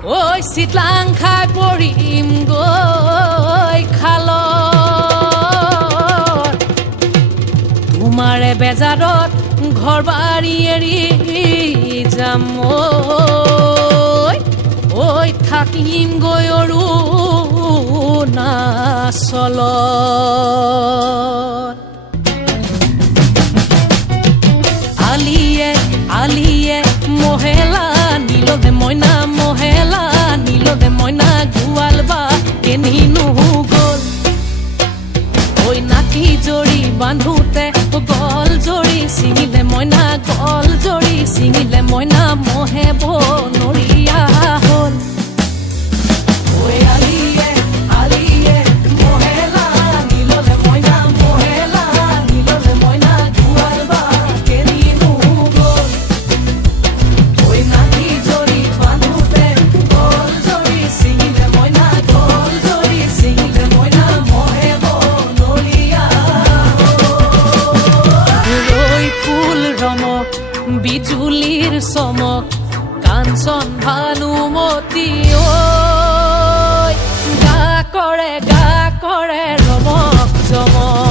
ঐ চিতলাং খাই পৰিম গৈ খালত তোমাৰে বেজাৰত ঘৰ বাৰী এৰি যাম ঐ থাকিম গৈ অৰুণাচলত আলিয়ে আলিয়ে মহেলা নীলদে মইনা মহেলা নীলদে মইনা গোৱালবা কেনিনো গ'ল ঐ নাকি জৰি বান্ধোতে গল জৰি ছিঙিলে মইনা গল জৰি ছিঙিলে মইনা মহে বনৰীয়া হ'ল ঐ আলিয়ে আলিয়ে মহেলা নীলদে মইনা মহেলা নীলদে মইনা গোৱালবা কেনিনো গ'ল ঐ নাকি জৰি বান্ধোতে গল জৰি ছিঙিলে মইনা গল জৰি ছিঙিলে মইনা মহে বনৰীয়া ৰৈ ফুল ৰমক বিজুলীৰ চমক কাঞ্চন ভানুমতী ঐ গা কৰে ৰমক জমক